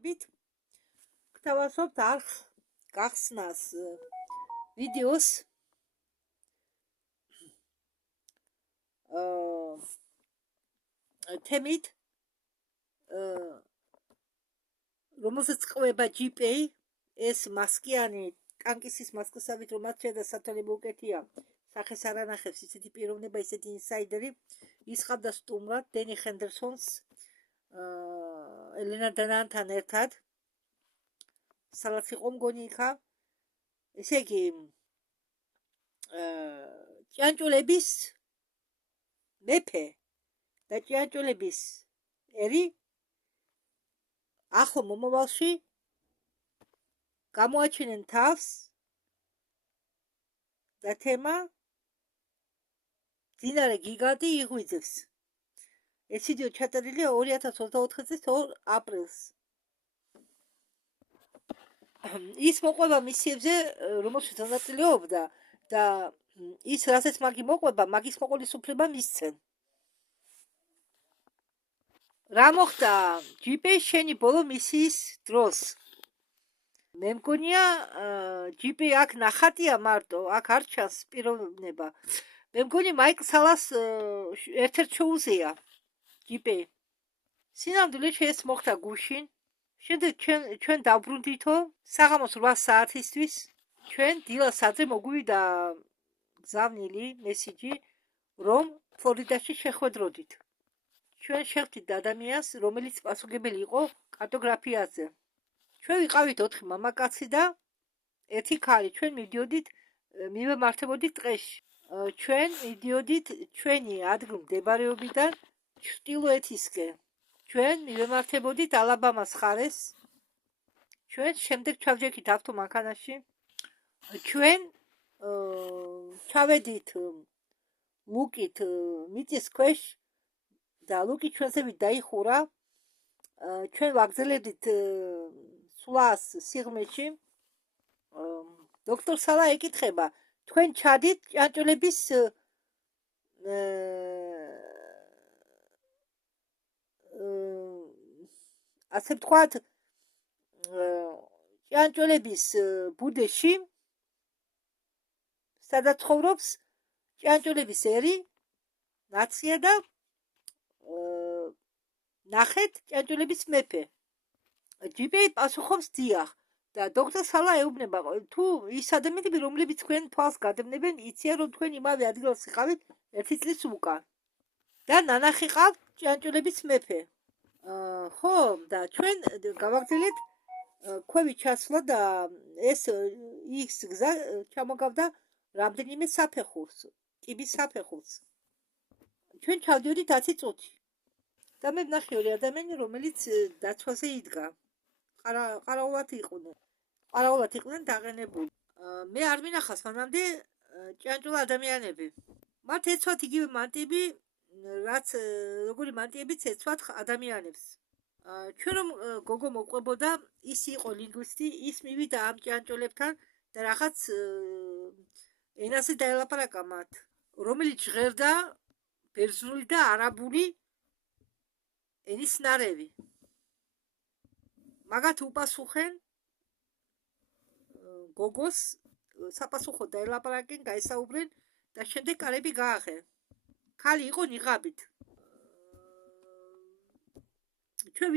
გთავაზობთ არხ გახსნას ვიდეოს თემით რომელსაც ყובה GPay ეს მასკიანი ტანკისის მასკასავით რომელიც შედა სათვალებო უკეთია სახეს არ ანახებს ისეთი პიროვნება ისეთი ინსაიდერი ისხავდა სტუმრად დენი ჰენდერსონს ელენა დანანთან ერთად სადაც იყო მგონი იქა ესე იგი ჭიანჭველების მეფე და ჭიანჭველების ერი ახლა მომავალში გამოაჩენენ თავს და თემა მდინარე გიგანტი იღვიძებს ეს ვიდეო ჩატარილია 2024 წლის 2 აპრილს ის მოყვება მისიებზე რომელშიც მონაწილეობდა და ის რასაც მაგი მოყვება მაგის მოყოლის უფლება მისცენ რა მოხდა GPay შენი ბოლო მისიის დროს მე მგონია GPay აქ ნახატია მარტო აქ არ ჩანს პიროვნება მე მგონი მაიკ სალას ერთ-ერთ შოუზეა GPay სინამდვილეში ეს მოხდა გუშინ შემდეგ ჩვენ დავბრუნდითო საღამოს 8 საათისთვის ჩვენ დილას ადრე მოგვივიდა გზავნილი მესიჯი რომ ფლორიდაში შეხვედროდით ჩვენ შევხვდით ადამიანს რომელიც პასუხობელი იყო კარტოგრაფიაზე ჩვენ ვიყავით 4 მამაკაცი და 1 ქალი ჩვენ მივდიოდით მივემართებოდით ტყეში ჩვენ მივდიოდით ჩვენი ადგილმდებარეობიდან ჩრდილოეთისკენ ჩვენ მივემართებოდით ალაბამას ხარეს ჩვენ შემდეგ ჩავჯექით ავტომანქანაში ჩვენ ჩავედით ლუკით მიწის ქვეშ და ლუკი ჩვენზე დაიხურა ჩვენ ვაგზელებდით სვლას სიღრმეში დოქტორ სალა ეკითხება თქვენ ჩადით ჭიანჭველების ასე ვთქვათ ჭიანჭველების ბუდეში სადაც ცხოვრობს ჭიანჭველების ერი ნაცია და ნახეთ ჭიანჭველების მეფე GPay პასუხობს დიახ და დოქტორ სალა ეუბნება თუ ის ადამიანები რომლებიც თქვენ თვალს გადებნებენ იციან რომ თქვენ იმავე ადგილას იყავით 1 წლის უკან და ნანახი ყავთ ჭიანჭველების მეფე ხო და ჩვენ გავაგრძელეთ ქვევით ჩასვლა და ეს ის გზა ჩამოგავდა რამდენიმე საფეხურს კიბის საფეხურს ჩვენ ჩავდიოდით 10 წუთი და მე ვნახე ორი ადამიანი რომელიც დაცვაზე იდგა ყარაულად იყვნენ დაყენებული მე არ მინახავს მანამდე ჭიანჭველა ადამიანები მათ ეცვათ იგივე მანტიები რაც როგორი მანტიებიც ეცვათ ადამიანებს ჩვენ რომ გოგო მოყვებოდა ის იყო ლინგვისტი ის მივიდა ამ ჭიანჭველებთან და რაღაც ენაზე დაელაპარაკა მათ რომელიც ჟღერდა ბერძნული და არაბული ენის ნარევი მაგათ უპასუხენ გოგოს საპასუხო დაელაპარაკენ გაესაუბრენ და შემდეგ კარები გააღენ ქალი იყო ნიღაბით ჩვენ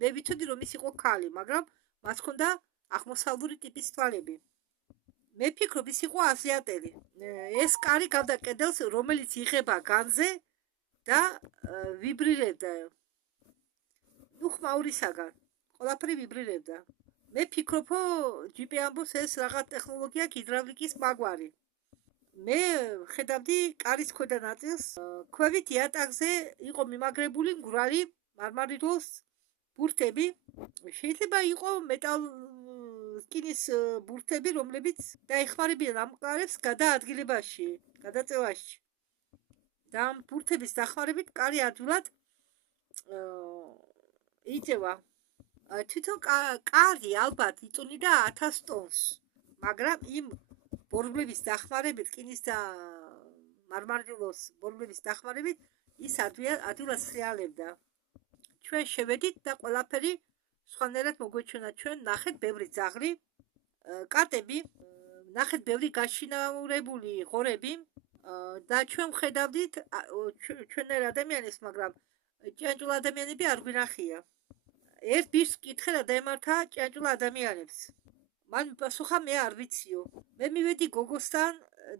მე ვიცოდი რომ ის იყო ქალი მაგრამ მას ჰქონდა აღმოსავლური ტიპის თვალები მე ფიქრობ ის იყო აზიატელი ეს კარი გავდა კედელს რომელიც იღება განზე და ვიბრირებდა ნუ ხმაურისაგან ყველაფერი ვიბრირებდა მე ფიქრობ GPay ამბობს ეს რაღაც ტექნოლოგია ჰიდრავლიკის მაგვარი მე ხედავდი კარის ქვედა ნაწილს ქვევით იატაკზე იყო მიმაგრებული მგვრალი მარმარილოს ბურთები შეიძლება იყო მეტალკინის ბურთები რომლებიც დაეხმარებიან ამ კარებს გადაადგილებაში გადაწევაში და ამ ბურთების დახმარებით კარი ადვილად იწევა თვითონ კარი ალბათ იწუნიდა 1000 ტონს მაგრამ იმ ბორბლების დახმარებით რკინის და მარმარილოს ბორბლების დახმარებით ის ადვილად სრიალებდა ჩვენ შევედით და ყველაფერი სხვანაირად მოგვეჩვენა ჩვენ ნახეთ ბევრი ძაღლი, კატები, ნახეთ ბევრი გაშინაურებული ღორები და ჩვენ ვხედავდით ჩვენერ ადამიანებს, მაგრამ ჭიანჭველა ადამიანები არ გვინახია. ერთ ბიჭს ვკითხე რა დაემართა ჭიანჭველა ადამიანებს. მან მიპასუხა მე არ ვიციო. მე მივედი გოგოსთან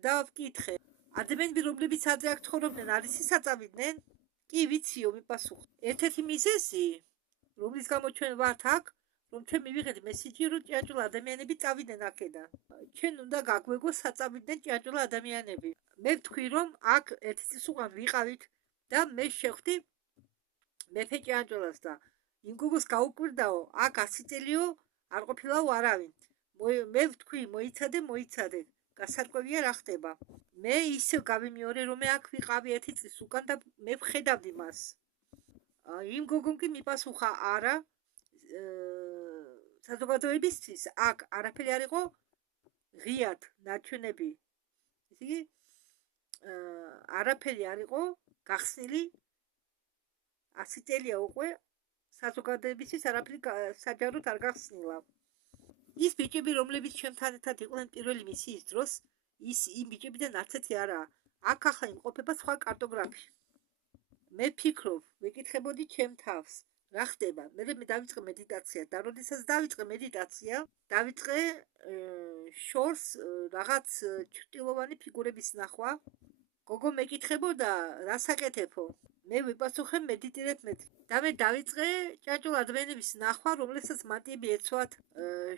და ვკითხე ადამიანები რომლებიც ადრე აქ ცხოვრობდნენ არის საწავიდნენ? კი ვიციო, მიპასუხა. ერთ-ერთი მიზეზი რომლის გამო ჩვენ ვართ აქ, რომ ჩვენ მივიღეთ მესიჯი, რომ ჭიანჭველა ადამიანები წავიდნენ აქედან. ჩვენ უნდა გაგვეგოს საწავიდნენ ჭიანჭველა ადამიანები. მე ვთქვი, რომ აქ ერთი წლის უკან ვიყავით და მე შევხვდი მეფე ჭიანჭველას და იმ გოგოს გაუკვირდაო, აქ 100 წელიო არ ყოფილაო არავინ. მე ვთქვი, მოიცადე, გასარკვევია რა ხდება. მე ისევ გავიმეორე, რომ მე აქ ვიყავი 1 წლის უკან და მე ვხედავდი მას. იმ გოგომ კი მიპასუხა, არა, საზოგადოებისთვის აქ არაფერი არ იყო ღიად ნაჩვენები. ისე იგი არაფერი არ იყო გახსნილი 100 წელია უკვე საზოგადოებისთვის არაფერი საჯაროდ არ გახსნილა. ის ბიჭები, რომლებიც ჩემთან ერთად იყვნენ პირველი მისიის დროს, იმ ბიჭებიდან არც ერთი არაა. აქ ახლა იმყოფება სხვა კარტოგრაფი. მე ვფიქრობ, ვეკითხებოდი ჩემ თავს, რა ხდება? მე დავიწყე მედიტაცია და როდესაც დავიწყე მედიტაცია, დავიწყე შორს რაღაც ჭრტილოვანი ფიგურების ნახვა. გოგო მეკითხებოდა, რა საკეთებო? მე ვიპასუხე მედიტირებ და მე დავიწყე ჭიანჭველა ადამიანების ნახვა, რომლებსაც მანტიები ეცვათ.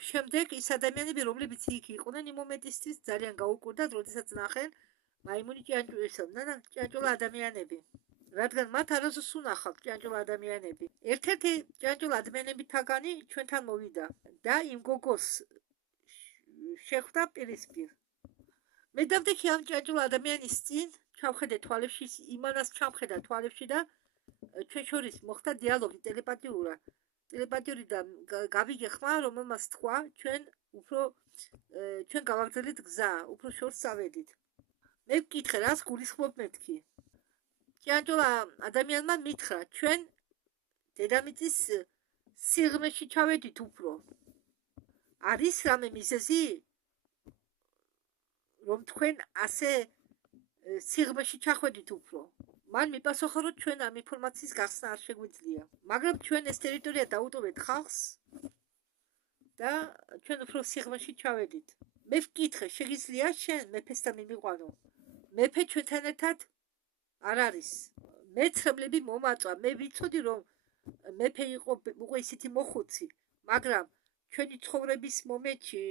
შემდეგ ის ადამიანები, რომლებიც იქ იყვნენ იმ მომენტისთვის ძალიან გაუკვირდათ, როდესაც ნახენ მაიმუნი ჭიანჭველა ადამიანები. რადგან მათ არასდროს უნახავთ ჭიანჭველა ადამიანები. ერთ-ერთი ჭიანჭველა ადამიანებითაგანი ჩვენთან მოვიდა და იმ გოგოს შეხვდა პირისპირ. მე დავდექი ამ ჭიანჭველა ადამიანის წინ, ჩავხედე თვალებში, იმანას ჩავხედა თვალებში და ჩვენ შორის მოხდა დიალოგი ტელეპათიური და გავიგე ხმა, რომელმაც თქვა, ჩვენ გავაგრძელეთ გზა, უფრო შორს წავედით. მე ვკითხე, რას გულისხმობ მეთქი? ჭიანჭველა ადამიანმა მითხრა, ჩვენ დედამიწის სიღრმეში ჩავედით უფრო. არის რამე მიზეზი, რომ თქვენ ასე სიღრმეში ჩახვედით უფრო? მან მიპასუხა, რომ ჩვენ ამ ინფორმაციის გახსნა არ შეგვიძლია. მაგრამ ჩვენ ეს ტერიტორია დაუტოვეთ ხალხს და ჩვენ უფრო სიღრმეში ჩავედით. მე ვკითხე, შეგიძლია შენ მეფესთან მიმიყვანო? მეფე ჩვენთან ერთად არ არის. მეცხრებლები მომაწვა. მე ვიცოდი, რომ მეფე იყო უკვე ისეთი მოხუცი, მაგრამ ჩვენი ცხოვრების მომენტში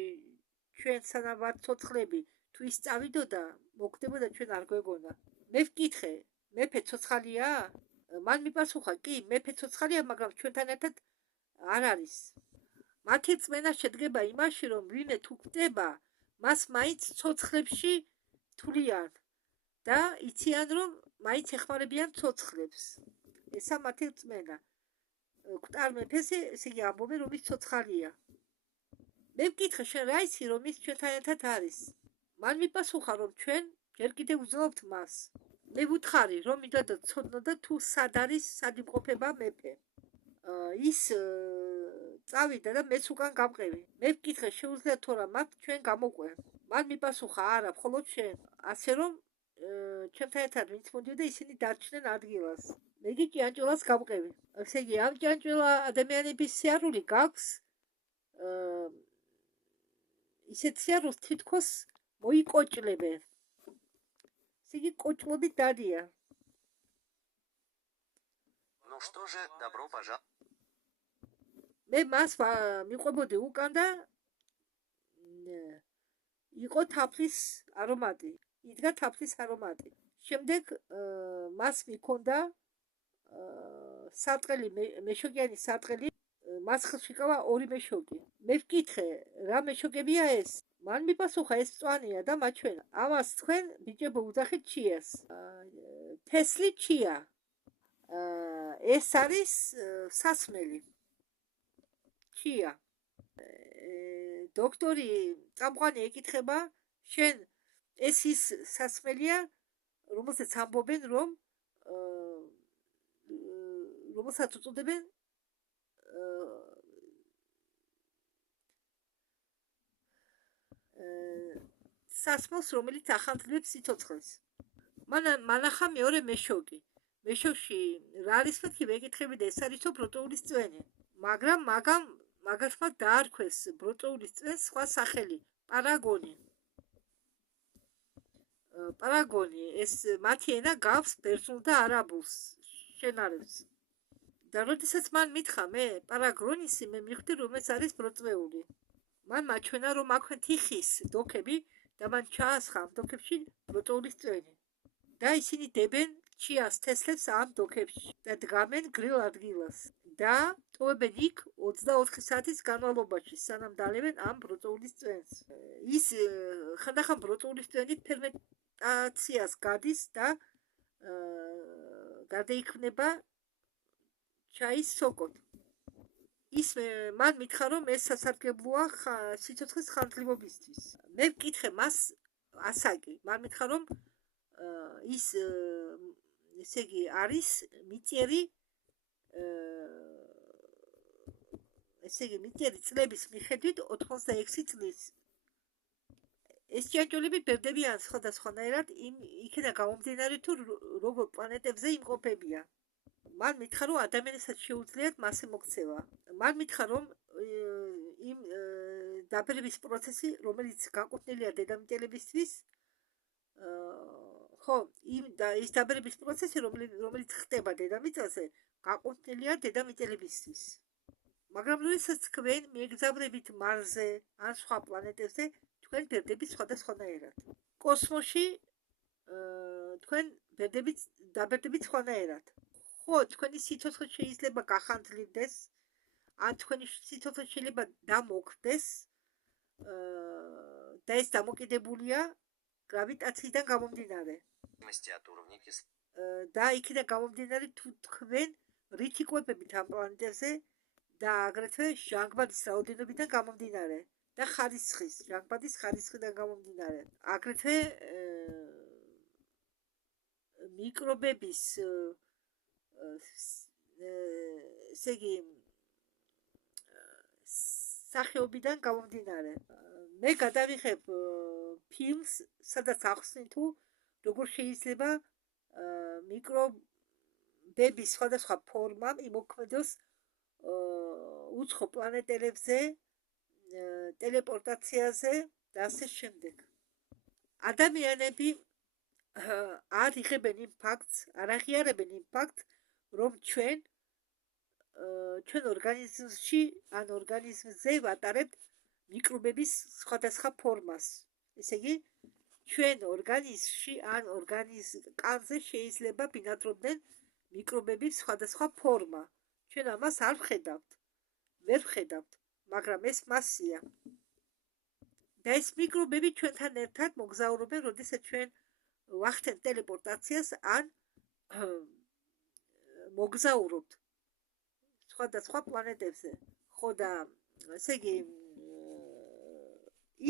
ჩვენ სანამ ვართ ცოცხლები, თუ ის წავიდოდა, მოკვდებოდა ჩვენ არ გვეგონა. მე ვკითხე, მეფე ცოცხალია? მან მიპასუხა, კი, მეფე ცოცხალია, მაგრამ ჩვენთან ერთად არ არის. მათი რწმენა შედგება იმაში, რომ ვინმე თუ კვდება, მას მაინც ცოცხლებში თვლიან და იციან, რომ მაინც ეხმარებიან ცოცხლებს. ესა მათი რწმენა. კვტარ მეფეს, ესე იგი ამბობენ, რომ ის ცოცხალია. მე ვკითხე, შენ რა იცი, რომ ის ჩვენთან ერთად არის? მან მიპასუხა, რომ ჩვენ ჯერ კიდევ ვძლებთ მას. მე ვუთხარი, რომ მინდა ცოდნოდა თუ სად არის, სად იმყოფება მეფე. ის წავიდა და მეც უკან გავყევი. მე ვკითხე, შეუძლია თუ რა მათ ჩვენ გამოყვენ? მან მიპასუხა, არა, მხოლოდ შენ. ასე რომ ჩემთან ერთად ვინც მოდიოდა, ისინი დარჩნენ ადგილას. მე კი ჭიანჭველას გავყევი. ესე იგი, ამ ჭიანჭველა ადამიანების სიარული გაქვს ისეთ სიარულს თითქოს მოიკოჭლებენ. ესე იგი, კოჭლობით დადიან. Ну что же, добро пожаловать. მე მას მიყვებოდი უკან და იყო თაფლის არომატი. იდგა თაფლის არომატი. შემდეგ მას მიქონდა სარტყელი, მეშოკიანი სარტყელი, მას ხელში ყავა 2 მეშოკი. მე ვკითხე, რა მეშოკებია ეს? მან მიპასუხა, ეს მწვანეა და მაჩვენა. ამას თქვენ ბიჭებო უძახით ჩიას. თესლი ჩია. ეს არის სასმელი. ჩია. დოქტორი წამყვანი ეკითხება, შენ ეს ის სასმელია, რომელსაც ამბობენ, რომელსაც უწოდებენ სასმელს, რომელიც ახალთლებს სიცოცხლეს. მან ახა მეორე მეშოგი. მეშოგში რა არის მეთქი ვეკითხები და ეს არისო ბროტოულის წვენი. მაგრამ მაგათმა დაარქვეს ბროტოულის წვენს სხვა სახელი პარაგონი. პარაგონი ეს მათი ენა გავს ბერძნულ და არაბულს შენარებს. და როდესაც მან მითხრა მე პარაგონისი მე მივხვდი რომ ეს არის ბროწვეული. მან მაჩვენა რომ აქვე თიხის დოქები და მან ჩაასხა ამ დოქებში ბროტოულის წვენი. და ისინი დებენ ჩიას თესლებს ამ დოქებში და დგამენ გრილ ადგილას და ტოვებენ იქ 24 საათის განმავლობაში სანამ დალებენ ამ ბროტოულის წვენს. ის ხანდახან ბროტოულის წვენი ფერმენტაციას გადის და გადაიქმნება ჩაის სოკოდ. ის მან მითხრა რომ ეს სასარგებლოა სიცოცხლის ხანძრივობისთვის. მე ვკითხე მას ასაკი. მან მითხრა რომ ის ესე იგი არის მიწიერი ესე იგი მიწიერი წლების მიხედვით 86 წლის. ეს ჭიანჭველები ბერდებიან სხვადასხვანაირად იქიდან გამომდინარე თუ როგორ პლანეტებზე იმყოფებიან. მან მითხრა რომ ადამიანსაც შეუძლიათ მასზე მოქცევა. მან მითხრა რომ იმ დაბერების პროცესი რომელიც განკუთვნილია დედამიწელებისთვის ხო, ის დაბერების პროცესი, რომელიც ხდება დედამიწაზე, განკუთვნილია დედამიწელებისთვის. მაგრამ როდესაც თქვენ მიეგზავრებით მარსზე ან სხვა პლანეტებზე, თქვენ ბერდებით სხვადასხვანაირად. კოსმოსში თქვენ დაბერდებით სხვანაირად. ხო, თქვენი სიცოცხლე შეიძლება გახანძრივდეს, ან თქვენი სიცოცხლე შეიძლება დამოქმდეს და ეს დამოკიდებულია გრავიტაციიდან გამომდინარე. და იქიდან გამომდინარე თუ თქვენ რით იკვებებით ამ პლანეტებზე და აგრეთვე ჟანგბადის რაოდენობიდან გამომდინარე და ჟანგბადის ხარისხიდან გამომდინარე. აგრეთვე მიკრობების ესე იგი სახეობიდან გამომდინარე. მე გადავიღებ ფილმს, სადაც ახსნით თუ როგორ შეიძლება მიკრობების სხვადასხვა ფორმამ იმოქმედოს უცხო პლანეტებზე, ტელეპორტაციაზე და ასე შემდეგ. ადამიანები არ იღებენ იმ ფაქტს, არ აღიარებენ იმ ფაქტს, რომ ჩვენ ორგანიზმში ან ორგანიზმზე ვატარებთ მიკრობების სხვადასხვა ფორმას. ესე იგი, ჩვენ ორგანიზმში ან კანზე შეიძლება ბინადრობდნენ მიკრობების სხვადასხვა ფორმა. ჩვენ ამას ვერ ვხედავთ, მაგრამ ეს მასია. და ეს მიკრობები ჩვენთან ერთად მოგზაურობენ, როდესაც ჩვენ ვახდენთ ტელეპორტაციას ან მოგზაურობთ სხვადასხვა პლანეტებზე. ხო და ესე იგი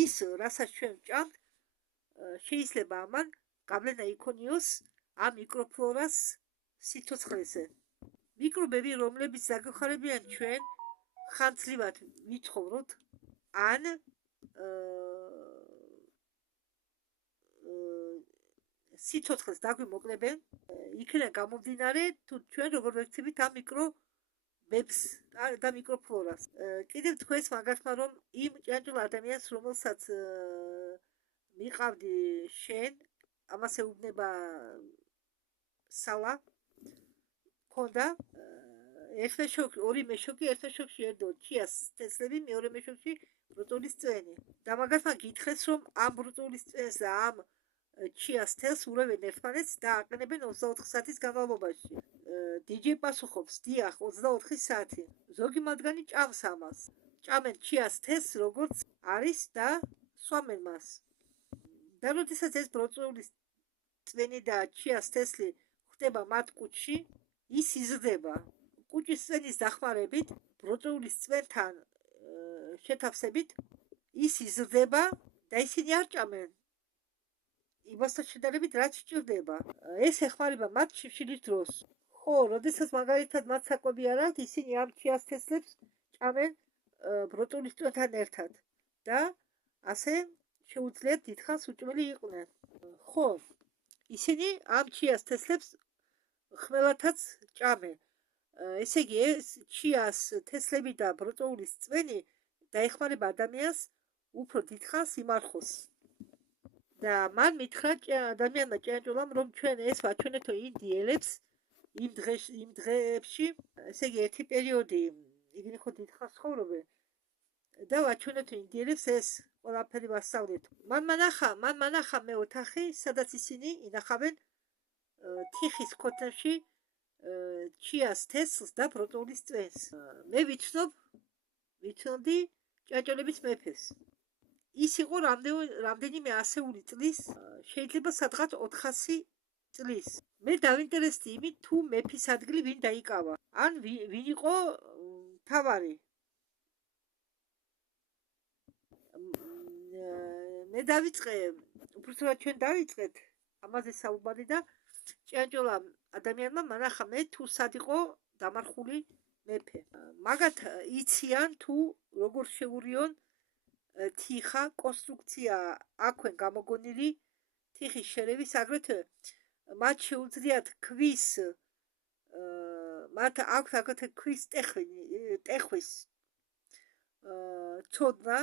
ის რასაც ჩვენ ვჭამთ შეიძლება ამან გავლენა იქონიოს ამ მიკროფლორას სიცოცხლეზე. მიკრობები, რომლებიც დაგეხმარებიან ჩვენ ხანძრივად ვიცხოვროთ, ან სიცოცხლეს დაგვიმოკლებენ, იქიდან გამომდინარე თუ ჩვენ როგორ ვექცევით ამ მიკრობებს და მიკროფლორას. კიდევ თქვენს მაგათმა რომ იმ ჭიანჭველა ადამიანს, რომელსაც მიყავდი შენ, ამას ეუბნება სალა, ქონდა ორი მეშოგი, ერთ მეშოგში ერთო ჩიას თესლები, მეორე მეშოგში ბროტოულის წვენი. და მაგათმა გითხრეს, რომ ამ ბროტოულის წვენს და ამ ჩიას თელს ურევენ ერთმანეთს და აყენებენ 24 საათის განმავლობაში. DJ პასუხობს, დიახ, 24 საათი. ზოგი მათგანი ჭამს ამას. ჭამენ ჩიას თესლს, როგორც არის და სვამენ მას. და როდესაც ეს ბროტოულის წვენი და ჩიას თესლი ხდება მათ კუჭში, ის იზრდება. კუჭის წვენის დახმარებით, ბროტოულის წვენთან შეთავსებით, ის იზრდება და ისინი არ ჭამენ იმასთან შედარებით, რაც სჭირდება. ეს ეხმარება მათ შიმშილის დროს. ხო, როდესაც მაგალითად მათ საკვები არ აქვთ, ისინი ამ ჩიას თესლებს ჭამენ ბროტოულის წვენთან ერთად და ასე შეუძლიათ დიდხანს უჭმელი იყვნენ. ხო, ისინი ამ ჩიას თესლებს ხმელათაც ჭამენ. ესე იგი, ეს ჩიას თესლები და ბროწეულის წვენი დაეხმარება ადამიანს უფრო დიდხანს იმარხოს. და მან მითხრა ადამიანმა ჭიანჭველამ, რომ ჩვენ ეს ვაჩვენეთო ინდიელებს იმ დღეებში, ესე იგი, ერთი პერიოდი იგივე ხო დიდხანს ცხოვრობენ და ვაჩვენეთო ინდიელებს ეს ყველაფერი ვასწავლეთ. მან მანახა მე ოთახი, სადაც ისინი ინახავენ თიხის ქოთნებში ჩიას თესლს და ბროწეულის წვენს. მე ვიცნობდი ჭიანჭველების მეფეს. ის იყო რამდენიმე ასეული წლის, შეიძლება სადღაც 400 წლის. მე დავინტერესდი იმით, თუ მეფის ადგილი ვინ დაიკავა, ან ვინ იყო მთავარი. მე დავიწყე, უბრალოდ ჩვენ დავიწყეთ ამაზე საუბარი და ჭიანჭველა ადამიანმა მანახა მე თუ სად იყო დამარხული მეფე. მაგათ იციან თუ როგორ შეურიონ თიხა, კონსტრუქცია აქვენ გამოგონილი თიხის შერევის, აგრეთვე მათ შეუძლიათ ქვის, მათ აქვთ აგრეთვე ქვის ტეხვის ცოდნა,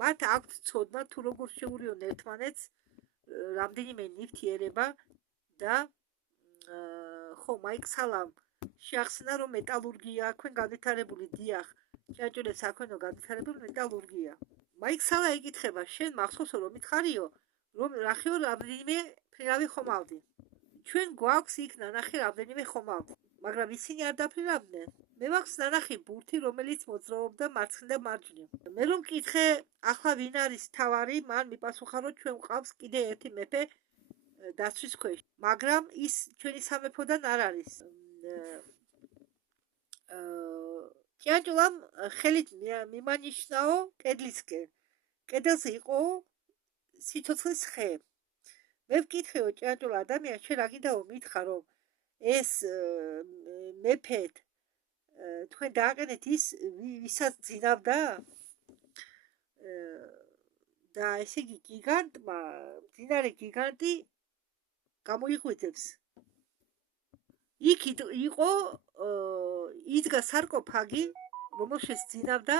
მათ აქვთ ცოდნა თუ როგორ შეურიონ ერთმანეთს რამდენიმე ნივთიერება და ხო, მაიკ სალამ შეახსნა, რომ მეტალურგია აქვენ განვითარებული, დიახ, ჭიანჭველებს აქვენო განვითარებული მეტალურგია. მაიკ სალა ეკითხება, შენ მახსოვსო რომ მითხარიო, რომ ნახეო რამდენიმე ფრინავი ხომალდი. ჩვენ გვაქვს იქ ნანახი რამდენიმე ხომალდი, მაგრამ ისინი არ დაფრინავდნენ. მე მაქვს ნანახი ბურთი, რომელიც მოძრაობდა მარცხნივ და მარჯვნივ. მე რომ მკითხე, ახლა ვინ არის თავარი, მან მიპასუხა, რომ ჩვენ გვყავს კიდე ერთი მეფე დაცვის ქვეშ, მაგრამ ის ჩვენი სამეფოდან არ არის. ჭიანჭველამ ხელით მიმანიშნაო კედლისკენ. კედელზე იყო სიცოცხლის ხე. მე ვკითხეო ჭიანჭველა ადამიანს, შენ რა გინდაო მითხრა, რომ ეს მეფე თქვენ დააყენეთ ის, ვისაც ძინავდა? და ესე იგი გიგანტმა, მდინარე გიგანტი გამოიღვიძებს. იქ იყო იდგა სარკოფაგი, რომელშიც ძინავდა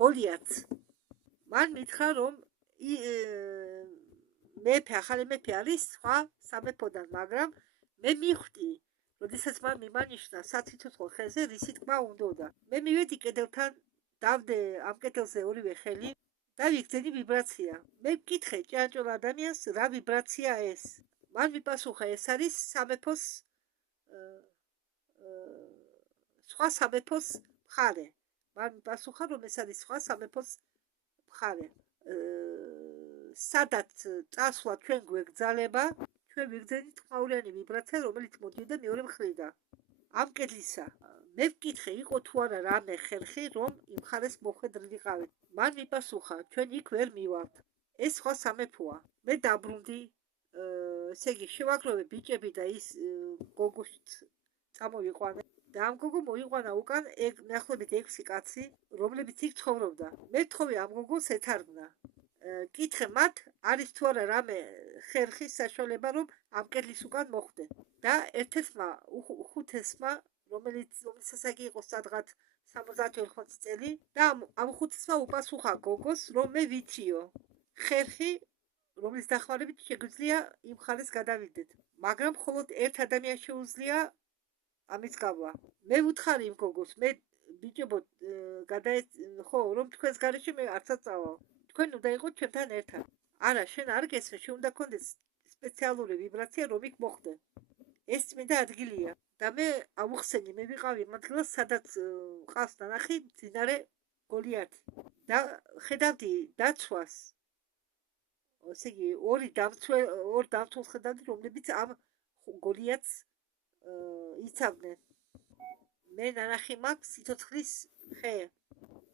გოლიათს. მან მითხრა, რომ მეფე, ახალი მეფე არის სხვა სამეფოდან, მაგრამ მე მიხვდი, როდესაც მან მიმანიშნა საციცოცხლო ხეზე, რისი თქმა უნდოდა. მე მივედი კედელთან, დავდე ამ კედელზე ორივე ხელი და ვიგრძენი ვიბრაცია. მე ვკითხე ჭიანჭველ ადამიანს, რა ვიბრაცია ეს? მან მიპასუხა, ეს არის სამეფოს სხვა სამეფოს მხარე. მან მიპასუხა, რომ ეს არის სხვა სამეფოს მხარე. სადაც წასვლა ჩვენ გვეგზალება, ჩვენ ვიგრძენით ხმაურიანი ვიბრაცია, რომელიც მოდიოდა მეორე მხრიდან. ამ კედლისა. მე ვკითხე, იყო თუ არა რამე ხერხი, რომ იმ მხარეს მოხვედრილიყავით. მან მიპასუხა, ჩვენ იქ ვერ მივართ. ეს სხვა სამეფოა. მე დაბრუნდი, ესე იგი, შევაგროვე ბიჭები და ის გოგოშიც წამოვიყვანე. და ამ გოგო მოიყვანა უკან მიახლოებით 6 კაცი, რომლებიც იქ ცხოვრობდა. მე ვთხოვე ამ გოგოს ეთარგმნა. კითხე მათ, არის თუ არა რამე ხერხის საშუალება, რომ ამ კედლის უკან მოხვდე. და ერთ-ერთმა ხუთესმა, რომელიცაც იგი იყო სადღაც 70-80 წელი, და ამ ხუთესმა უპასუხა გოგოს, რომ მე ვიციო. ხერხი, რომლის დახმარებით შეგვიძლია იმ მხარეს გადავიდეთ. მაგრამ მხოლოდ ერთ ადამიანს შეუძლია ამის გავლა. მე ვუთხარი იმ გოგოს, მე ბიჭებო, ხო, რომ თქვენს გარეშე მე არცაც წავალ. თქვენ უნდა იყოთ ჩვენთან ერთად. არა, შენ არ გესმე, შენ უნდა გქონდეს სპეციალური ვიბრაცია, რომ იქ მოხვდე. ეს წმინდა ადგილია. და მე ავუხსენი, მე ვიყავი იმ ადგილას, სადაც ყავს ნანახი მდინარე გოლიათი. და ხედავდი დაცვას. ესე იგი, ორ დამცველს ხედავდი, რომლებიც ამ გოლიათს იცავდნენ. მე ნანახი მაქვს სიცოცხლის ხე.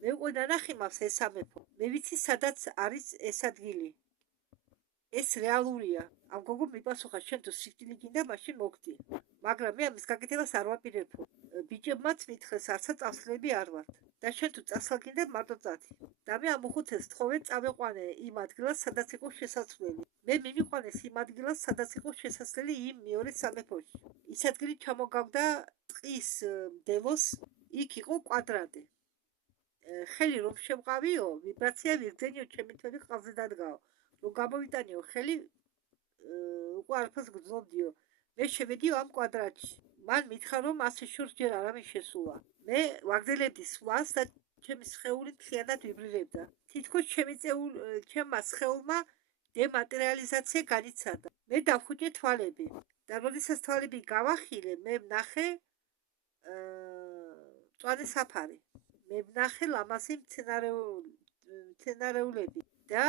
მე უკვე ნანახი მაქვს ეს სამეფო. მე ვიცი, სადაც არის ეს ადგილი. ეს რეალურია. ამ გოგომ მიპასუხა, შენ თუ სიკვდილი გინდა, მაშინ მოგდი. მაგრამ მე ამის გაკეთებას არ ვაპირებო. ბიჭებმაც მითხრეს, არცაც წავსრები არ ვართ. და შენ თუ წასალგინდა მარტო წადი. და მე ამ უხუცეს თხოვე წავეყვანე იმ ადგილას, სადაც იყო შესასვლელი. მე მიმიყვანეს იმ ადგილას, სადაც იყო შესასვლელი იმ მეორე სამეფოში. ის ადგილი ჩამოგავდა ტყის მდელოს, იქ იყო კვადრატი. ხელი რომ შევყავიო, ვიბრაცია ვიგრძენიო, ჩემი თვალი ყავზე დადგაო. რომ გამოვიტანიო ხელი, უკვე არაფერს გრძნობდიო. მე შევედიო ამ კვადრატში. მან მითხრა რომ ასე შორს ჯერ არავინ შესულა. მე ვაგრძელებდი სვლას და ჩემი სხეული მთლიანად ვიბრირებდა. თითქოს ჩემმა სხეულმა დემატერიალიზაცია განიცადა. მე დავხუჭე თვალები და როდესაც თვალები გავახილე, მე ვნახე მწვანე საფარი. მე ვნახე ლამაზი მცენარეულები და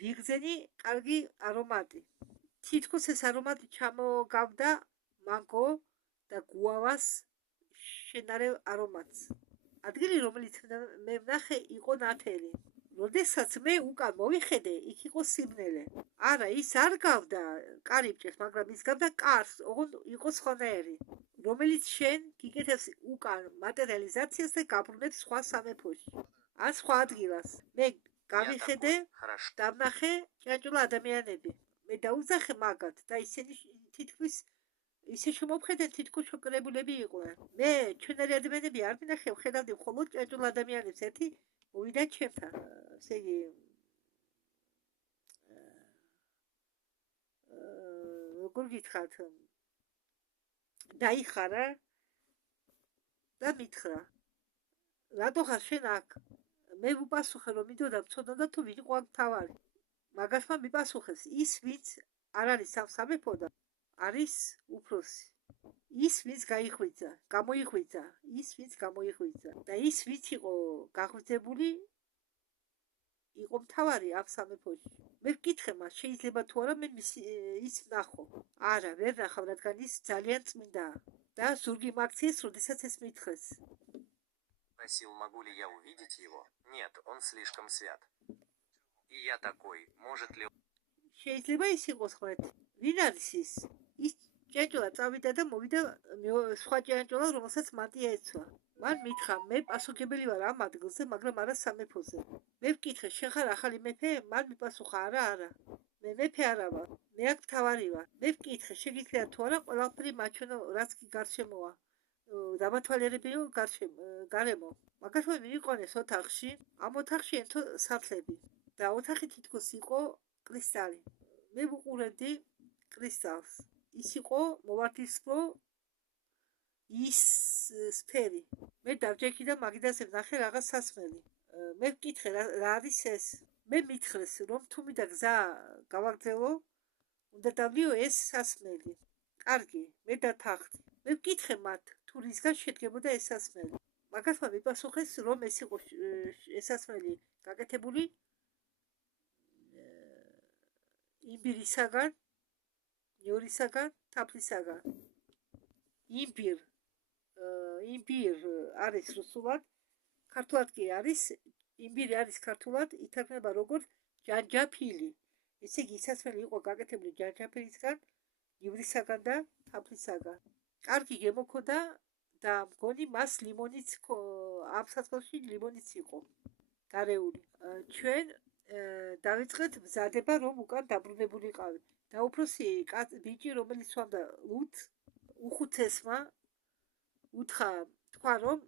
ვიგრძენი კარგი არომატი. თითქოს ეს არომატი ჩამოგავდა მანგო და გუავას შენარევ არომატს. ადგილი, რომელიც მე ვნახე, იყო ნათელი. როდესაც მე უკან მოვიხედე, იქ იყო სიბნელე. არა, ის არ გავდა კარიბჭეს, მაგრამ ის გავდა კარს, ოღონდ იყო სხვანაირი, რომელიც შენ გიკეთებს უკან მატერიალიზაციას და გაბრუნებს სხვა სამეფოში. ან სხვა ადგილას. მე გავიხედე და ვნახე ჭიანჭველა ადამიანები. მე დაუძახე მაგათ და ისინი თითქმის ისე შემოვხედენ, თითქოს შოკირებულები იყვნენ. მე ჩვენარი ადამიანები არ მინახე, ვხედავდი მხოლოდ ჭიანჭველა ადამიანებს. ერთი მოვიდა ჩემთან, ესე იგი როგორ გითხრათ, დაიხარა და მითხრა, რატო ხარ შენ აქ? მე ვუპასუხე, რომ მინდოდა მცოდნოდა თუ ვინ იყო აქ მთავარი. მაგასმა მიპასუხეს, ის ვინც არ არის ამ სამეფოდან, არის უფროსი. ის ვინც გამოიღვიძა, და ის ვინც იყო გაღვიძებული, იყო მთავარი ამ სამეფოში. მე ვკითხე მას, შეიძლება თუ არა მე ის ვნახო. არა, ვერ ნახავ, რადგან ის ძალიან წმინდაა და ზურგი მაქციეს, როდესაც ეს მითხრეს. Спросил, могу ли я увидеть его? Нет, он слишком свят. И я такой, может ли... შეიძლება ის იყოს ხვეთ. ვინ არის ის? ის ჭიანჭველა წავიდა და მოვიდა სხვა ჭიანჭველა, რომელსაც მატია ეცვა. მან მითხრა, მე პასუხებელი ვარ ამ ადგილზე, მაგრამ არა სამეფოზე. მე ვკითხე, შენ ხარ ახალი მეფე? მან მიპასუხა, არა. მე მეფე არა ვარ. მე აქ მთავარი ვარ. მე ვკითხე, შეგიძლია თუ არა ყველაფერი მაჩვენო, რაც კი გარშემოა. დამათვალიერებიო გარემო. მაგას მე მივიყვანეს ოთახში. ამ ოთახში ენთო სათლები და ოთახი თითქოს იყო კრისტალი. მე ვუყურებდი კრისტალს. ის იყო მოვარდისფრო ის სფერი. მე დავჯექი და მაგიდაზე ვნახე რაღაც სასმელი. მე ვკითხე, რა არის ეს? მე მითხრეს, რომ თუ მინდა გზა გავაგრძელო, უნდა დავლიო ეს სასმელი. კარგი, მე დათანხმდი. მე ვკითხე მათ, თუ რისგან შედგებოდა ეს სასმელი. მაგასმა მიპასუხეს, რომ ეს იყო ეს სასმელი გაკეთებული იმბირისაგან, ნიორისაგან, თაფლისაგან. იმბირ არის რუსულად, ქართულად კი არის, იმბირი არის ქართულად, ითარგმნება როგორც ჯანჯაფილი. ესე იგი, ის სასმელი იყო გაკეთებული ჯანჯაფილისგან, ივრისაგან და თაფლისაგან. კარგი გემოქოდა და მგონი მას ლიმონიც ამ სასმელში ლიმონიც იყო გარეული. ჩვენ დავიწყეთ მზადება, რომ უკან დაბრუნებულიყავით. და უფროსი ბიჭი, რომელიც სვამდა უხუცესმა თქვა, რომ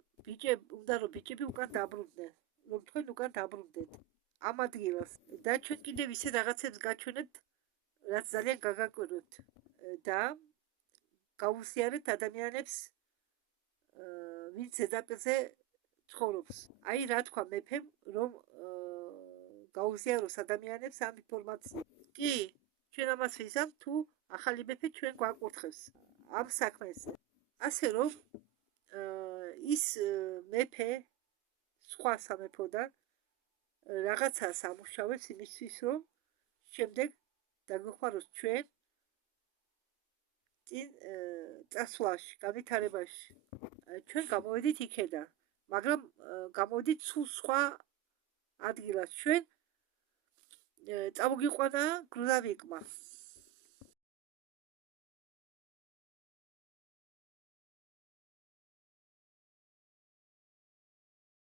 უნდა რომ ბიჭები უკან დაბრუნდნენ, რომ თქვენ უკან დაბრუნდეთ ამ ადგილას. და ჩვენ კიდევ ისე რაღაცებს გაჩვენებთ, რაც ძალიან გაგაკვირვებთ და გაუზიარეთ ადამიანებს, ვინც ზედაპირზე ცხოვრობს. აი რა თქვა მეფემ, რომ გაუზიაროს ადამიანებს ამ ინფორმაცია. კი, ჩვენ ამას ვიზამთ, თუ ახალი მეფე ჩვენ გვაკურთხებს ამ საქმეზე. ასე რომ ის მეფე სხვა სამეფოდან რაღაცას ამუშავებს იმისთვის, რომ შემდეგ დაგვეხმაროს ჩვენ წინ წასვლაში, განვითარებაში. ჩვენ გამოვედით იქედან, მაგრამ გამოვედით სულ სხვა ადგილას. ჩვენ წამოგიყვანა გრუნავიკმა.